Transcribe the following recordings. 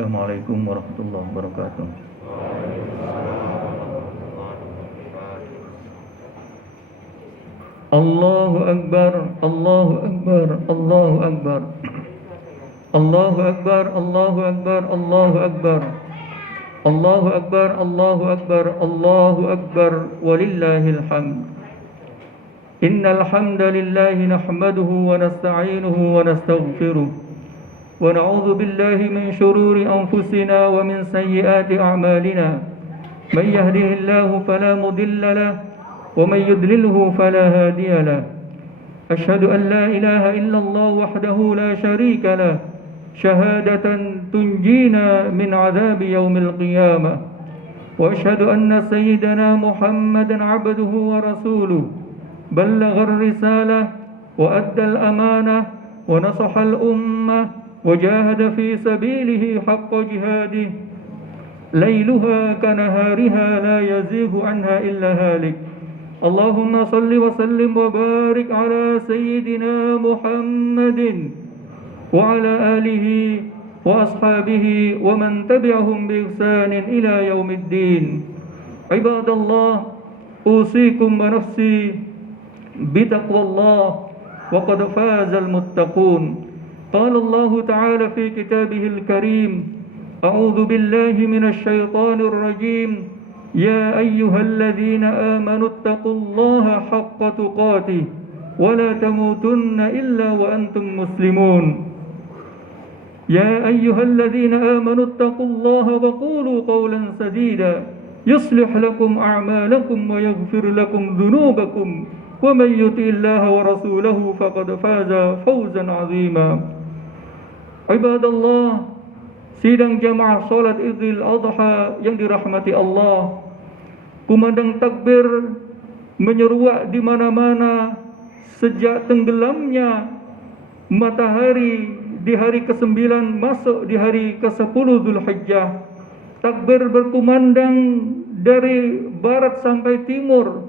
Assalamualaikum warahmatullahi wabarakatuh. Allahu Akbar, Allahu Akbar, Allahu Akbar. Allahu Akbar, Allahu Akbar, Allahu Akbar. Allahu Akbar, Allahu Akbar, Allahu Akbar, walillahil hamd. Innal hamdalillahi nahmaduhu wa nasta'inuhu wa nastaghfiruh. Wa na'udzu billahi min shururi anfusina wa min sayyiati a'malina. Man yahdihillahu fala mudilla lahu wa man yudlilhu fala hadiya lahu. Ashhadu an la ilaha illallah wahdahu la sharika lahu. شهادة تنجينا من عذاب يوم القيامة وأشهد أن سيدنا محمدا عبده ورسوله بلغ الرسالة وأدى الأمانة ونصح الأمة وجاهد في سبيله حق جهاده ليلها كنهارها لا يزيغ عنها إلا هالك اللهم صل وسلم وبارك على سيدنا محمد وعلى آله وأصحابه ومن تبعهم بإحسان إلى يوم الدين عباد الله أوصيكم ونفسي بتقوى الله وقد فاز المتقون قال الله تعالى في كتابه الكريم أعوذ بالله من الشيطان الرجيم يا أيها الذين آمنوا اتقوا الله حق تقاته ولا تموتن إلا وأنتم مسلمون يا أيها الذين آمنوا اتقوا الله وقولوا قولا سديدا يصلح لكم أعمالكم ويغفر لكم ذنوبكم ومن يطع الله ورسوله فقد فاز فوزا عظيما عباد الله sidang jamaah salat Idul Adha yang dirahmati Allah, kumandang takbir menyeruak di mana-mana sejak tenggelamnya matahari di hari ke-9 masuk di hari ke-10 Dzulhijjah. Takbir berkumandang dari barat sampai timur.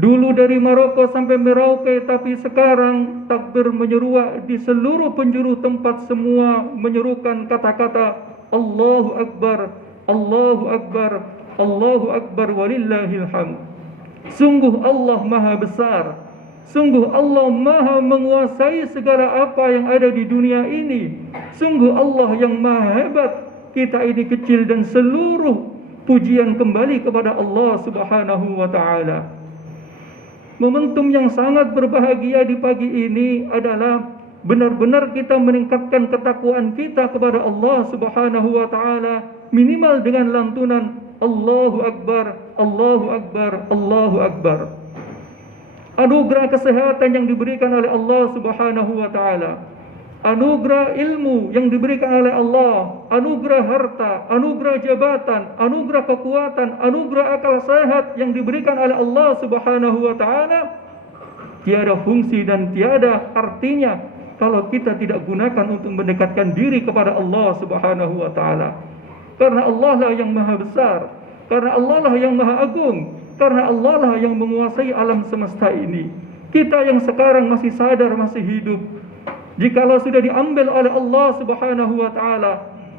Dulu dari Maroko sampai Merauke, tapi sekarang takbir menyeruak di seluruh penjuru tempat, semua menyerukan kata-kata Allahu Akbar, Allahu Akbar, Allahu Akbar, walillahil hamd. Sungguh Allah Maha Besar. Sungguh Allah Maha menguasai segala apa yang ada di dunia ini. Sungguh Allah yang Maha hebat. Kita ini kecil dan seluruh pujian kembali kepada Allah Subhanahu wa ta'ala. Momentum yang sangat berbahagia di pagi ini adalah benar-benar kita meningkatkan ketakwaan kita kepada Allah Subhanahu wa ta'ala, minimal dengan lantunan Allahu Akbar, Allahu Akbar, Allahu Akbar. Anugerah kesehatan yang diberikan oleh Allah Subhanahu wa ta'ala, anugerah ilmu yang diberikan oleh Allah, anugerah harta, anugerah jabatan, anugerah kekuatan, anugerah akal sehat yang diberikan oleh Allah Subhanahu wa ta'ala, tiada fungsi dan tiada artinya kalau kita tidak gunakan untuk mendekatkan diri kepada Allah Subhanahu wa ta'ala. Karena Allah lah yang Maha Besar, karena Allah lah yang Maha Agung, karena Allah lah yang menguasai alam semesta ini. Kita yang sekarang masih sadar, masih hidup, jikalau sudah diambil oleh Allah Subhanahu wa ta'ala,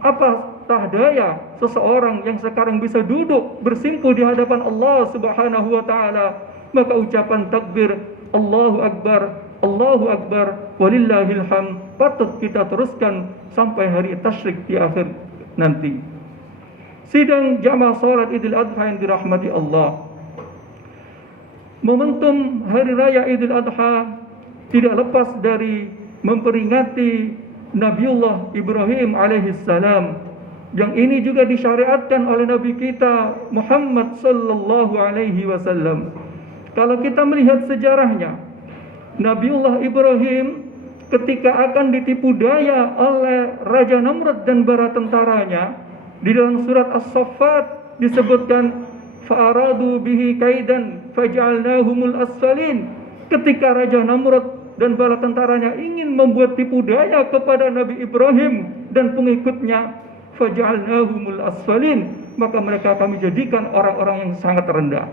apatah daya seseorang yang sekarang bisa duduk bersimpuh di hadapan Allah Subhanahu wa ta'ala. Maka ucapan takbir Allahu Akbar, Allahu Akbar, walillahil hamd patut kita teruskan sampai hari tasyrik di akhir nanti. Sidang jamaah salat Idul Adha yang dirahmati Allah, momentum hari raya Idul Adha tidak lepas dari memperingati Nabiullah Ibrahim alaihissalam, yang ini juga disyariatkan oleh Nabi kita Muhammad sallallahu alaihi wasallam. Kalau kita melihat sejarahnya, Nabiullah Ibrahim ketika akan ditipu daya oleh Raja Namrud dan bala tentaranya, di dalam surat As-Saffat disebutkan fa'aradu bihi kaidan faj'alnahumul asfalin. Ketika Raja Namrud dan bala tentaranya ingin membuat tipu daya kepada Nabi Ibrahim dan pengikutnya, faj'alnahumul asfalin, maka mereka kami jadikan orang-orang yang sangat rendah.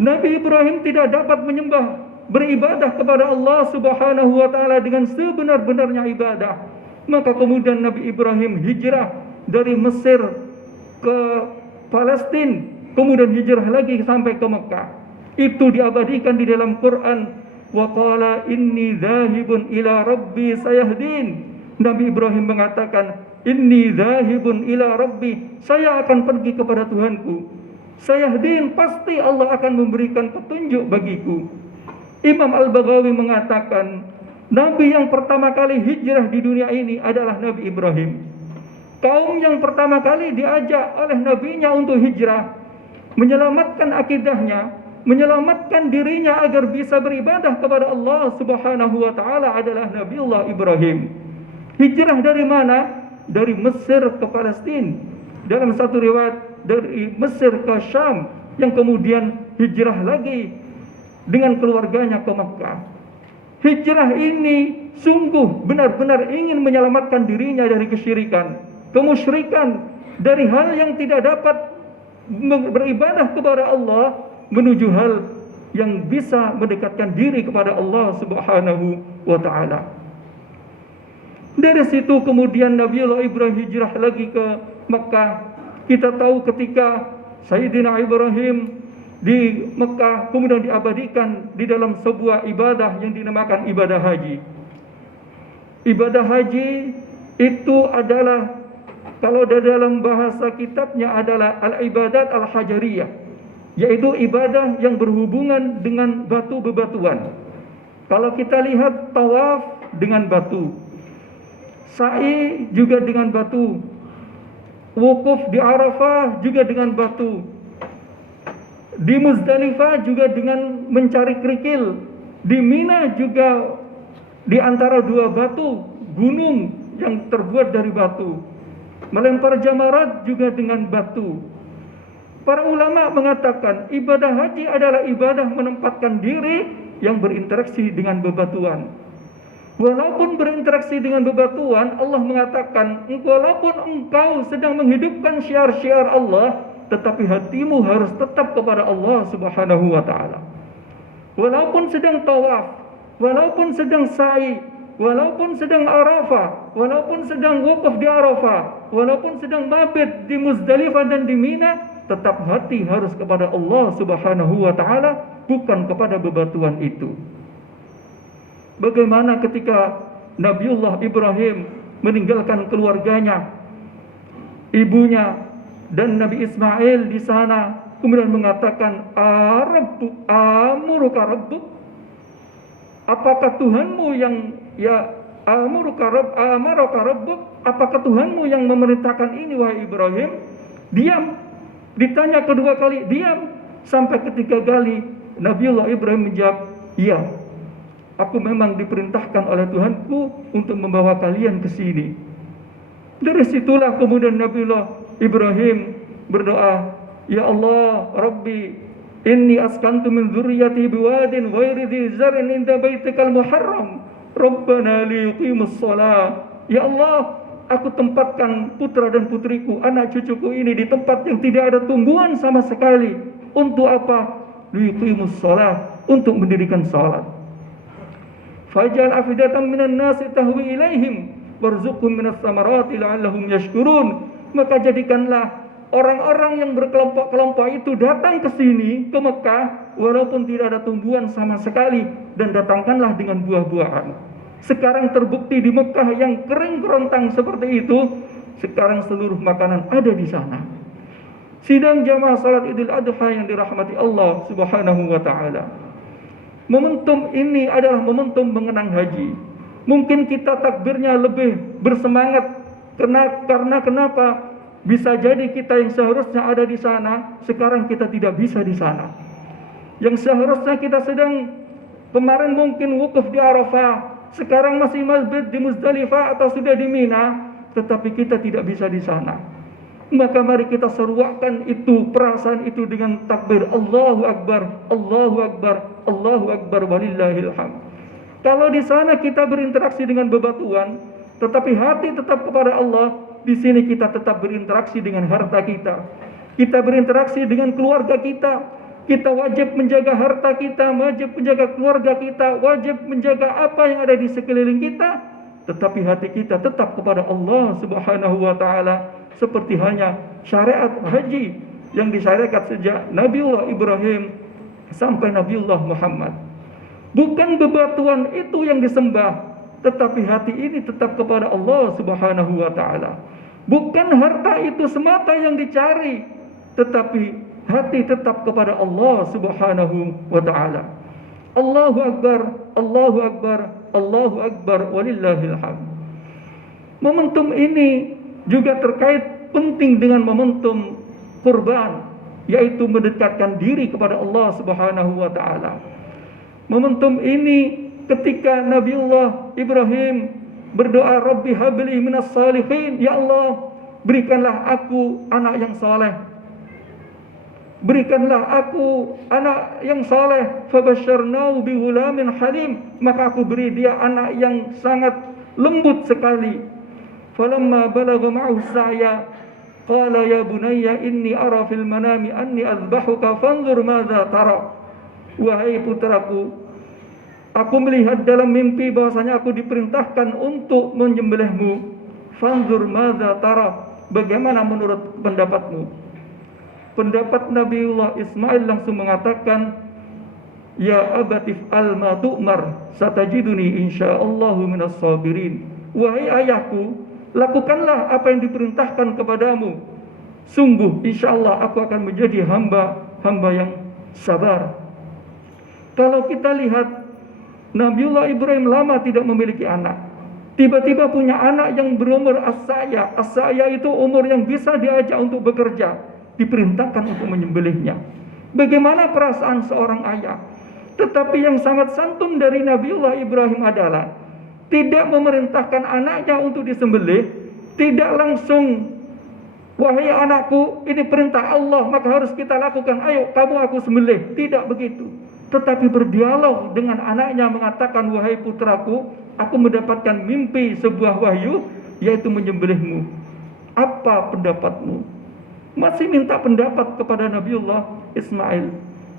Nabi Ibrahim tidak dapat beribadah kepada Allah Subhanahu wa ta'ala dengan sebenar-benarnya ibadah. Maka kemudian Nabi Ibrahim hijrah dari Mesir ke Palestina, kemudian hijrah lagi sampai ke Mekah. Itu diabadikan di dalam Quran. Wa qala inni dzahibun ila rabbi sayahdin. Nabi Ibrahim mengatakan, inni dzahibun ila rabbi, saya akan pergi kepada Tuhanku. Sayahdin, pasti Allah akan memberikan petunjuk bagiku. Imam Al-Baghawi mengatakan, Nabi yang pertama kali hijrah di dunia ini adalah Nabi Ibrahim. Kaum yang pertama kali diajak oleh nabinya untuk hijrah, menyelamatkan akidahnya, menyelamatkan dirinya agar bisa beribadah kepada Allah Subhanahu wa taala adalah Nabiullah Ibrahim. Hijrah dari mana? Dari Mesir ke Palestina. Dalam satu riwayat dari Mesir ke Syam, yang kemudian hijrah lagi dengan keluarganya ke Makkah. Hijrah ini sungguh benar-benar ingin menyelamatkan dirinya dari kesyirikan, kemusyrikan, dari hal yang tidak dapat beribadah kepada Allah menuju hal yang bisa mendekatkan diri kepada Allah Subhanahu wa taala. Dari situ kemudian Nabiullah Ibrahim hijrah lagi ke Mekah. Kita tahu ketika Sayyidina Ibrahim di Mekah kemudian diabadikan di dalam sebuah ibadah yang dinamakan ibadah haji. Ibadah haji itu adalah, kalau dalam bahasa kitabnya adalah al-ibadat al-hajariyah, yaitu ibadah yang berhubungan dengan batu bebatuan. Kalau kita lihat tawaf dengan batu, sa'i juga dengan batu, wukuf di Arafah juga dengan batu, di Muzdalifah juga dengan mencari kerikil, di Mina juga di antara dua batu, gunung yang terbuat dari batu, melempar jamarat juga dengan batu. Para ulama mengatakan ibadah haji adalah ibadah menempatkan diri yang berinteraksi dengan bebatuan. Walaupun berinteraksi dengan bebatuan, Allah mengatakan, walaupun engkau sedang menghidupkan syiar-syiar Allah, tetapi hatimu harus tetap kepada Allah Subhanahu wa taala. Walaupun sedang tawaf, walaupun sedang sa'i, walaupun sedang Arafah, walaupun sedang wukuf di Arafah, walaupun sedang mabit di Muzdalifah dan di Mina, tetap hati harus kepada Allah Subhanahu wa taala, bukan kepada bebatuan itu. Bagaimana ketika Nabiullah Ibrahim meninggalkan keluarganya, ibunya dan Nabi Ismail di sana, kemudian mengatakan, amuruka rabbuk, apakah Tuhanmu yang amaraka rabbuk, apakah Tuhanmu yang memerintahkan ini wahai Ibrahim? Diam. Ditanya kedua kali, diam. Sampai ketiga kali Nabiullah Ibrahim menjawab, iya, aku memang diperintahkan oleh Tuhanku untuk membawa kalian ke sini. Dari situlah kemudian Nabiullah Ibrahim berdoa, ya Allah, Rabbi, inni askantu min dzurriyyati biwadin ghairi dzi zar'in inda baitikal muharram, Rabbana liyuqimus shalah. Ya Allah, aku tempatkan putra dan putriku, anak cucuku ini di tempat yang tidak ada tumbuhan sama sekali. Untuk apa? Liyuqimus shalah, untuk mendirikan salat. Faj'al afidatan minan nasi tahwi ilaihim warzuqhum minas samarati la'allahum yashkurun. Maka jadikanlah orang-orang yang berkelompok-kelompok itu datang ke sini, ke Mekah, walaupun tidak ada tumbuhan sama sekali, dan datangkanlah dengan buah-buahan. Sekarang terbukti di Mekah yang kering kerontang seperti itu, sekarang seluruh makanan ada di sana. Sidang jamaah salat Idul Adha yang dirahmati Allah Subhanahu wa taala. Momentum ini adalah momentum mengenang haji. Mungkin kita takbirnya lebih bersemangat karena kenapa? Bisa jadi kita yang seharusnya ada di sana, sekarang kita tidak bisa di sana. Yang seharusnya kita sedang kemarin mungkin wukuf di Arafah, sekarang masih mabit di Muzdalifah atau sudah di Mina, tetapi kita tidak bisa di sana. Maka mari kita seruakan itu, perasaan itu dengan takbir Allahu Akbar, Allahu Akbar, Allahu Akbar, walillahil hamd. Kalau di sana kita berinteraksi dengan bebatuan, tetapi hati tetap kepada Allah, di sini kita tetap berinteraksi dengan harta kita. Kita berinteraksi dengan keluarga kita. Kita wajib menjaga harta kita, wajib menjaga keluarga kita, wajib menjaga apa yang ada di sekeliling kita. tetapi hati kita tetap kepada Allah Subhanahu wa taala, seperti halnya syariat haji yang disyariatkan sejak Nabiullah Ibrahim sampai Nabiullah Muhammad. Bukan bebatuan itu yang disembah, tetapi hati ini tetap kepada Allah Subhanahu wa taala. Bukan harta itu semata yang dicari, tetapi hati tetap kepada Allah Subhanahu wa taala. Allahu akbar, Allahu akbar, Allahu akbar, walillahil hamd. Momentum ini juga terkait penting dengan momentum kurban, yaitu mendekatkan diri kepada Allah Subhanahu wa taala. Momentum ini ketika Nabiullah Ibrahim berdoa, Rabbi habli minas salihin, ya Allah, berikanlah aku anak yang saleh. Berikanlah aku anak yang saleh. Fabasyarnahu bighulamin halim, maka aku beri dia anak yang sangat lembut sekali. Falamma balagha ma'ahu sa'ya qala ya bunayya inni ara fil manami anni azbahuka fanzur madza tara. Wahai putraku, aku melihat dalam mimpi bahwasanya aku diperintahkan untuk menyembelihmu. Fanzur madza tara, bagaimana menurut pendapatmu? Pendapat Nabiullah Ismail langsung mengatakan, ya abatif al ma tu'mar satajiduni insyaallahu minas sabirin. Wahai ayahku, lakukanlah apa yang diperintahkan kepadamu. Sungguh insyaallah aku akan menjadi hamba yang sabar. Kalau kita lihat, Nabiullah Ibrahim lama tidak memiliki anak. Tiba-tiba punya anak yang berumur as-sa'ya. As-sa'ya itu umur yang bisa diajak untuk bekerja. Diperintahkan untuk menyembelihnya. Bagaimana perasaan seorang ayah? Tetapi yang sangat santun dari Nabiullah Ibrahim adalah tidak memerintahkan anaknya untuk disembelih, tidak langsung, wahai anakku, ini perintah Allah maka harus kita lakukan, ayo kamu aku sembelih. Tidak begitu. Tetapi berdialog dengan anaknya, mengatakan, wahai putraku, aku mendapatkan mimpi sebuah wahyu, yaitu menyembelihmu. Apa pendapatmu? Masih minta pendapat kepada Nabiullah Ismail.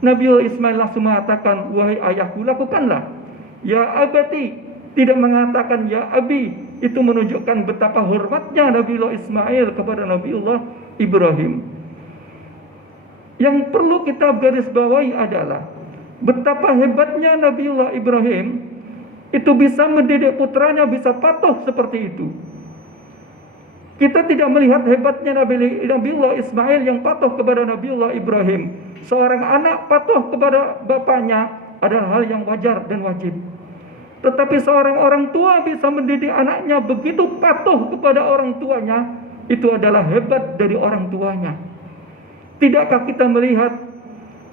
Nabiullah Ismail langsung mengatakan, wahai ayahku, lakukanlah. Ya abati, tidak mengatakan ya abi. Itu menunjukkan betapa hormatnya Nabiullah Ismail kepada Nabiullah Ibrahim. Yang perlu kita garis bawahi adalah betapa hebatnya Nabiullah Ibrahim itu bisa mendidik putranya bisa patuh seperti itu. Kita tidak melihat hebatnya Nabiullah Ismail yang patuh kepada Nabiullah Ibrahim. Seorang anak patuh kepada bapaknya adalah hal yang wajar dan wajib. Tetapi seorang orang tua bisa mendidik anaknya begitu patuh kepada orang tuanya, itu adalah hebat dari orang tuanya. Tidakkah kita melihat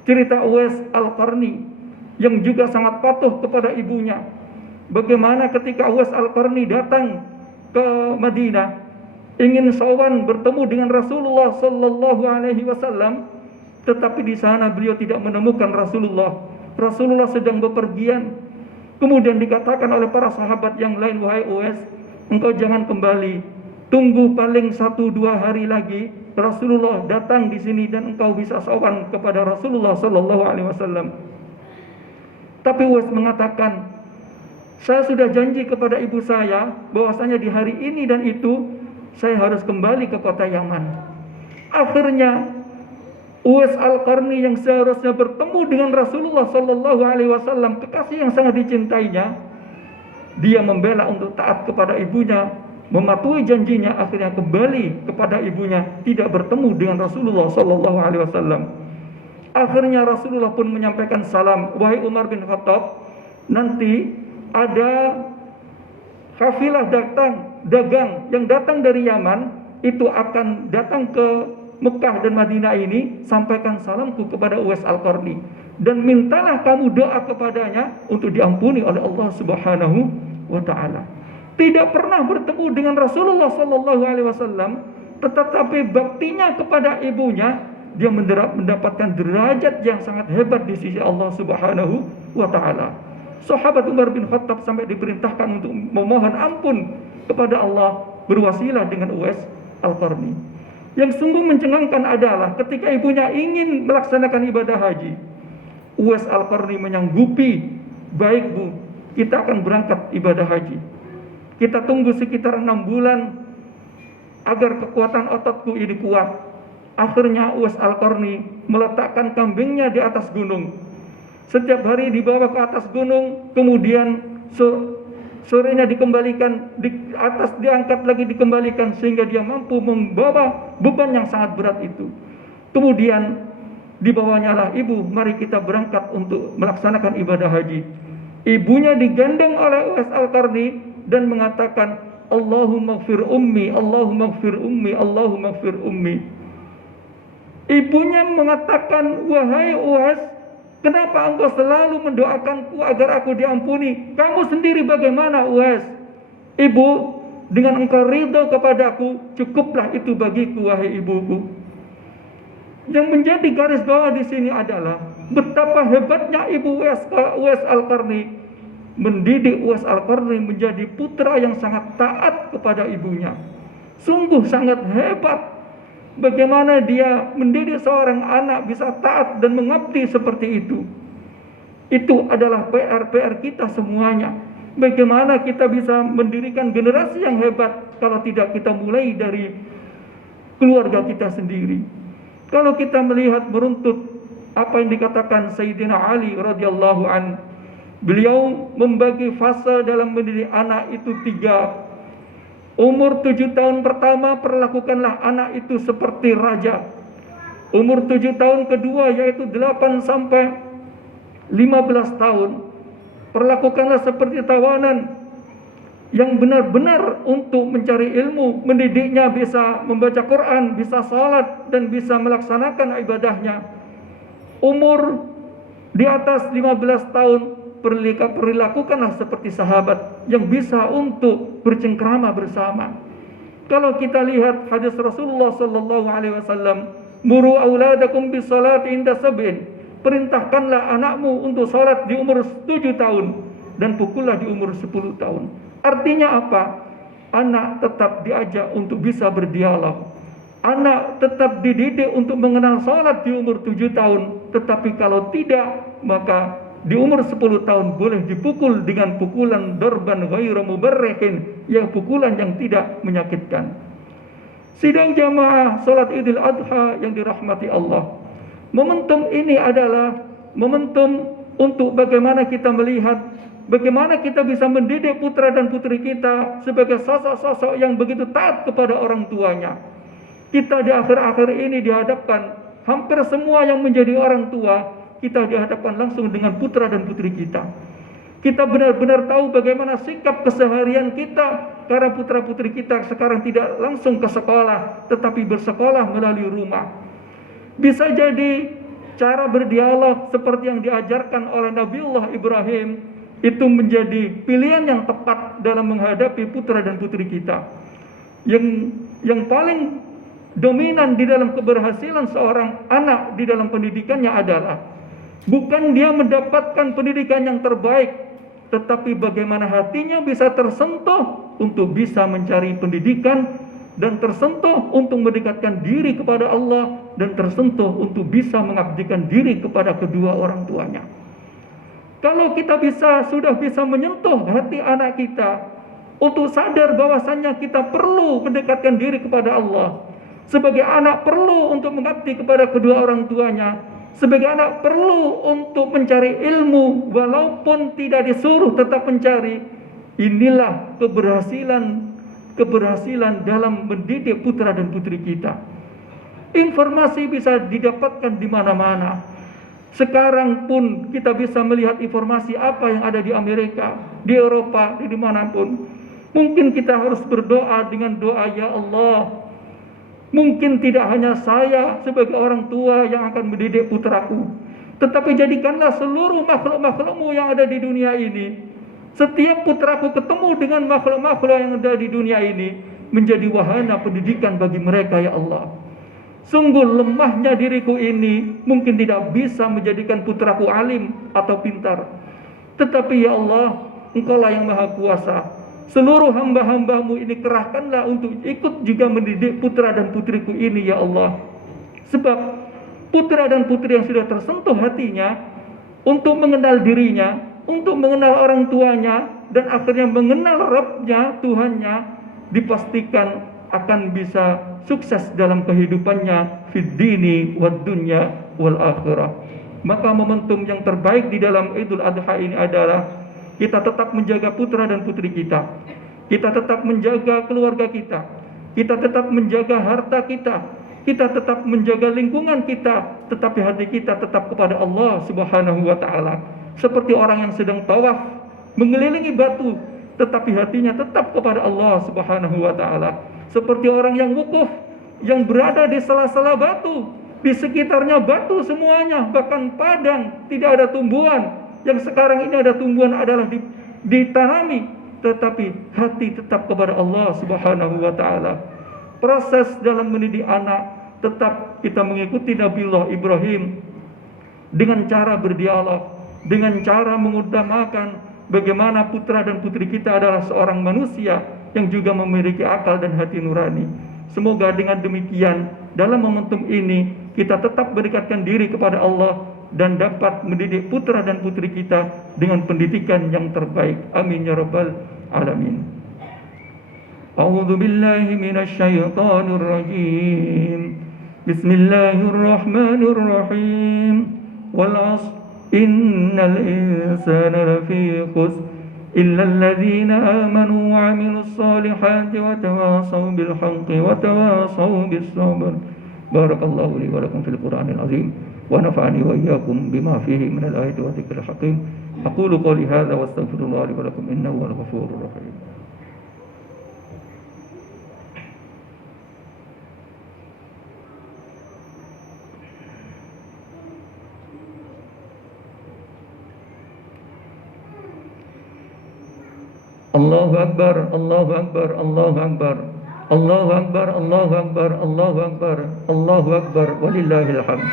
cerita Uwais Al-Qarni yang juga sangat patuh kepada ibunya? Bagaimana ketika Uwais Al-Qarni datang ke Madinah, ingin sowan bertemu dengan Rasulullah sallallahu alaihi wasallam, tetapi di sana beliau tidak menemukan Rasulullah. Rasulullah sedang bepergian. Kemudian dikatakan oleh para sahabat yang lain, wahai Uwais, engkau jangan kembali. Tunggu paling 1-2 hari lagi, Rasulullah datang di sini dan engkau bisa sowan kepada Rasulullah sallallahu alaihi wasallam. Tapi Uwais mengatakan, saya sudah janji kepada ibu saya bahwasanya di hari ini dan itu saya harus kembali ke kota Yaman. Akhirnya Uwais Al-Qarni yang seharusnya bertemu dengan Rasulullah sallallahu alaihi wasallam, kekasih yang sangat dicintainya, dia membela untuk taat kepada ibunya, mematuhi janjinya, akhirnya kembali kepada ibunya, tidak bertemu dengan Rasulullah sallallahu alaihi wasallam. Akhirnya Rasulullah pun menyampaikan salam, wahai Umar bin Khattab, nanti ada kafilah dagang yang datang dari Yaman, itu akan datang ke Mekah dan Madinah ini, sampaikan salamku kepada Uwais Al-Qarni dan mintalah kamu doa kepadanya untuk diampuni oleh Allah Subhanahu wa taala. Tidak pernah bertemu dengan Rasulullah sallallahu alaihi wasallam, tetapi baktinya kepada ibunya, dia mendapatkan derajat yang sangat hebat di sisi Allah Subhanahu wa taala. Sahabat Umar bin Khattab sampai diperintahkan untuk memohon ampun kepada Allah, berwasilah dengan Uwais Al-Qarni. Yang sungguh mencengangkan adalah ketika ibunya ingin melaksanakan ibadah haji, Uwais Al-Qarni menyanggupi, baik bu, kita akan berangkat ibadah haji. Kita tunggu sekitar 6 bulan agar kekuatan ototku ini kuat. Akhirnya Uwais Al-Qarni meletakkan kambingnya di atas gunung. Setiap hari dibawa ke atas gunung, kemudian sorenya dikembalikan, di atas diangkat lagi dikembalikan, sehingga dia mampu membawa beban yang sangat berat itu. Kemudian dibawanya lah ibu, mari kita berangkat untuk melaksanakan ibadah haji. Ibunya digandeng oleh Uwais Al-Qarni dan mengatakan, Allahumma gfir ummi, Allahumma gfir ummi, Allahumma gfir ummi. Ibunya mengatakan, wahai Uwais, kenapa engkau selalu mendoakanku agar aku diampuni? Kamu sendiri bagaimana, Uwais? Ibu, dengan engkau ridho kepadaku, cukuplah itu bagiku, wahai ibuku. Yang menjadi garis bawah di sini adalah betapa hebatnya ibu Uwais Al-Qarni mendidik Uwais Al-Qarni menjadi putra yang sangat taat kepada ibunya. Sungguh sangat hebat bagaimana dia mendidik seorang anak bisa taat dan mengabdi seperti itu. Itu adalah PR kita semuanya. Bagaimana kita bisa mendirikan generasi yang hebat kalau tidak kita mulai dari keluarga kita sendiri. Kalau kita melihat beruntut apa yang dikatakan Sayyidina Ali radhiyallahu an, beliau membagi fase dalam mendidik anak itu 3. Umur 7 tahun pertama, perlakukanlah anak itu seperti raja. Umur 7 tahun kedua, yaitu 8 sampai 15 tahun, perlakukanlah seperti tawanan yang benar-benar untuk mencari ilmu, mendidiknya bisa membaca Quran, bisa salat, dan bisa melaksanakan ibadahnya. Umur di atas 15 tahun, perilakukanlah seperti sahabat yang bisa untuk bercengkrama bersama. Kalau kita lihat hadis Rasulullah sallallahu alaihi wasallam, muru auladakum bis salati inda sab'in, perintahkanlah anakmu untuk salat di umur 7 tahun dan pukullah di umur 10 tahun. Artinya apa? Anak tetap diajak untuk bisa berdialog. Anak tetap dididik untuk mengenal salat di umur 7 tahun. Tetapi kalau tidak, maka di umur 10 tahun boleh dipukul dengan pukulan darban ghairu mubarrihin, yang pukulan yang tidak menyakitkan. Sidang jamaah salat Idul Adha yang dirahmati Allah. Momentum ini adalah momentum untuk bagaimana kita melihat bagaimana kita bisa mendidik putra dan putri kita sebagai sosok-sosok yang begitu taat kepada orang tuanya. Kita di akhir-akhir ini dihadapkan, hampir semua yang menjadi orang tua, kita dihadapkan langsung dengan putra dan putri kita. Kita benar-benar tahu bagaimana sikap keseharian kita, karena putra-putri kita sekarang tidak langsung ke sekolah, tetapi bersekolah melalui rumah. Bisa jadi cara berdialog seperti yang diajarkan oleh Nabiullah Ibrahim itu menjadi pilihan yang tepat dalam menghadapi putra dan putri kita. Yang paling dominan di dalam keberhasilan seorang anak di dalam pendidikannya adalah bukan dia mendapatkan pendidikan yang terbaik, tetapi bagaimana hatinya bisa tersentuh untuk bisa mencari pendidikan, dan tersentuh untuk mendekatkan diri kepada Allah, dan tersentuh untuk bisa mengabdikan diri kepada kedua orang tuanya. Kalau kita sudah bisa menyentuh hati anak kita untuk sadar bahwasannya kita perlu mendekatkan diri kepada Allah, sebagai anak perlu untuk mengabdi kepada kedua orang tuanya, sebagai anak perlu untuk mencari ilmu walaupun tidak disuruh tetap mencari. Inilah keberhasilan dalam mendidik putra dan putri kita. Informasi bisa didapatkan di mana-mana. Sekarang pun kita bisa melihat informasi apa yang ada di Amerika, di Eropa, di dimanapun. Mungkin kita harus berdoa dengan doa, ya Allah, mungkin tidak hanya saya sebagai orang tua yang akan mendidik putraku, tetapi jadikanlah seluruh makhluk-makhlukmu yang ada di dunia ini. Setiap putraku ketemu dengan makhluk-makhluk yang ada di dunia ini menjadi wahana pendidikan bagi mereka, ya Allah. Sungguh lemahnya diriku ini mungkin tidak bisa menjadikan putraku alim atau pintar, tetapi ya Allah, Engkaulah yang maha kuasa. Seluruh hamba-hambamu ini kerahkanlah untuk ikut juga mendidik putra dan putriku ini, ya Allah. Sebab putra dan putri yang sudah tersentuh hatinya untuk mengenal dirinya, untuk mengenal orang tuanya, dan akhirnya mengenal Rabbnya, Tuhannya, dipastikan akan bisa sukses dalam kehidupannya fid dini wad dunya wal akhirah. Maka momentum yang terbaik di dalam Idul Adha ini adalah kita tetap menjaga putra dan putri kita. Kita tetap menjaga keluarga kita. Kita tetap menjaga harta kita. Kita tetap menjaga lingkungan kita, tetapi hati kita tetap kepada Allah Subhanahu wa taala. Seperti orang yang sedang tawaf mengelilingi batu, tetapi hatinya tetap kepada Allah Subhanahu wa taala. Seperti orang yang wukuf yang berada di sela-sela batu, di sekitarnya batu semuanya, bahkan padang, tidak ada tumbuhan. Yang sekarang ini ada tumbuhan adalah ditanami, tetapi hati tetap kepada Allah Subhanahu wa taala. Proses dalam mendidik anak tetap kita mengikuti Nabiullah Ibrahim dengan cara berdialog, dengan cara mengutamakan bagaimana putra dan putri kita adalah seorang manusia yang juga memiliki akal dan hati nurani. Semoga dengan demikian dalam momentum ini kita tetap berdekatkan diri kepada Allah dan dapat mendidik putra dan putri kita dengan pendidikan yang terbaik. Amin ya rabbal alamin. A'udzu billahi minasy syaithanir rajim. Bismillahirrahmanirrahim. Wal 'ashr innal insana lafi khusr illa alladhina amanu wa 'amilus solihati wa tawasaw bil haqqi wa tawasaw bis sabr. Barakallahu li wa lakum fil Qur'anil azim wa nafa'ani wa iyyakum bima fihi minal ayati wa dzikril hakim. Aqulu qawli hadza wa astaghfirullah li wa lakum innahu huwal ghafurur rahim. Allahu Akbar, Allahu Akbar, Allahu Akbar, Allahu Akbar, Allahu Akbar, Allahu Akbar, Allahu Akbar, walillahil hamd.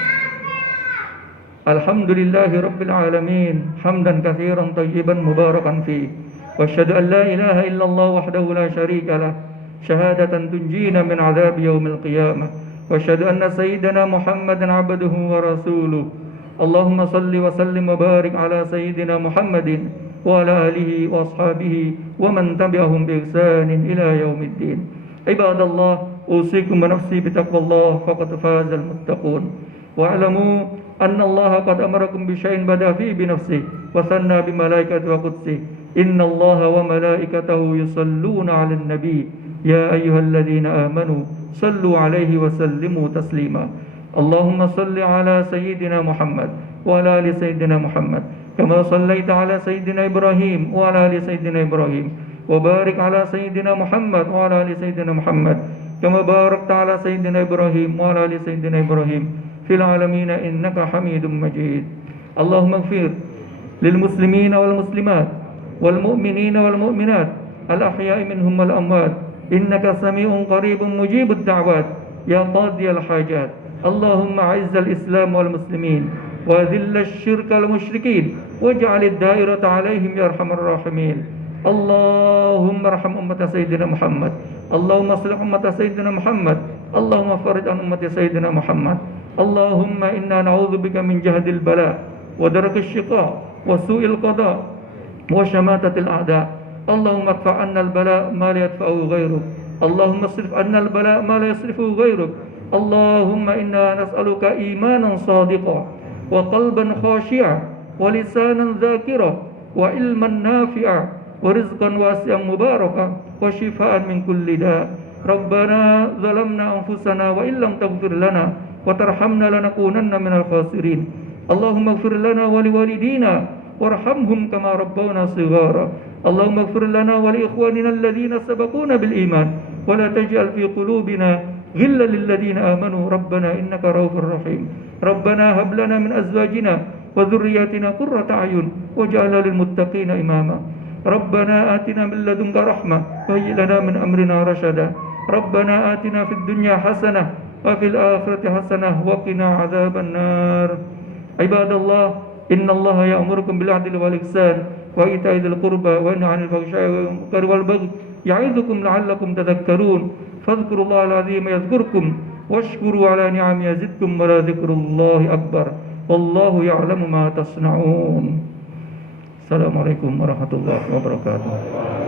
Alhamdulillahi Rabbil Alamin, hamdan katsiran tayyiban mubarakan fi. Wa asyhadu an la ilaha illallah wahdahu la syarika lah, syahadatan tunjina min adhab yaumil qiyamah. Wa asyhadu anna sayyidana Muhammadan abduhu wa rasuluh. Allahumma salli wa sallim wa barik ala sayyidina Muhammadin wa ala alihi wa ashabihi wa man tabi'ahum bi ihsanin ila yaumiddin. Ibadallah, usikum wa nafsi bi taqwallah faqad fazal muttaqun. Wa'lamu anna Allah qad amarakum bi syai'in bada fi bi nafsihi wa sanna bi malaikatihi wa qudsihi. Inna Allah wa malaikatahu yusalluna 'alan nabi ya ayyuhalladzina amanu sallu 'alaihi wa sallimu taslima. Allahumma salli 'ala sayyidina Muhammad wa ala ali sayyidina Muhammad kama sallaita 'ala sayyidina Ibrahim wa ala ali sayyidina Ibrahim wa barik 'ala sayyidina Muhammad wa ala ali sayyidina Muhammad kama barakta 'ala sayyidina Ibrahim wa ala ali sayyidina Ibrahim fil 'alamin innaka Hamidum Majid. Allahumma ighfir lil muslimina wal muslimat wal mu'minina wal mu'minat al ahya'i minhum wal amwat innaka sami'un qaribun mujibud da'wat ya qadiyal hajat. Allahumma 'izzal islam wal muslimin wa dhillash syirka wal musyrikin waj'alid dairata 'alaihim ya arhamar rahimin. Allahumma arham ummat sayyidina Muhammad. Allahumma aslih ummat sayyidina Muhammad. Allahumma farij an ummat sayyidina Muhammad. Allahumma inna na'udzubika min jahdil bala wa darakis syiqa wa su'il qada wa syamatatil a'da. Allahumma adfa' 'anna al bala ma la yadfa'u ghairuk. Allahumma asrif 'anna al bala ma la yasrifu ghairuk. Allahumma inna nas'aluka imanan sadiqa wa qalban khashi'a wa lisanan dhakira wa ilman nafi'a wa rizqan wasi'an mubaraka wa shifaan min kulli da'. Rabbana zalamna anfusana wa illam taghfir lana wa tarhamna lanakunanna minal khasirin. Allahumma ighfir lana wa liwalidina warhamhum kama rabbawna shighara. Allahumma ighfir lana wa li ikhwanina alladhina sabaquna bil iman wa la taj'al fi qulubina غلا للذين آمنوا ربنا إنك رؤوف رحيم. ربنا هب لنا من أزواجنا وذرياتنا قرة أعين واجعلنا للمتقين إماما. ربنا آتنا من لدنك رحمة وهيئ لنا من أمرنا رشدا. ربنا آتنا في الدنيا حسنة وفي الآخرة حسنة وقنا عذاب النار. عباد الله إن الله يأمركم بالعدل والإحسان وإيتاء ذي القربى وينهى عن الفحشاء والمنكر والبغي يعظكم لعلكم تذكرون. فاذكروا الله العظيم يذكركم واشكروا على نعمه يزدكم ولذكر الله أكبر والله يعلم ما تصنعون. Wassalamualaikum warahmatullahi wabarakatuh.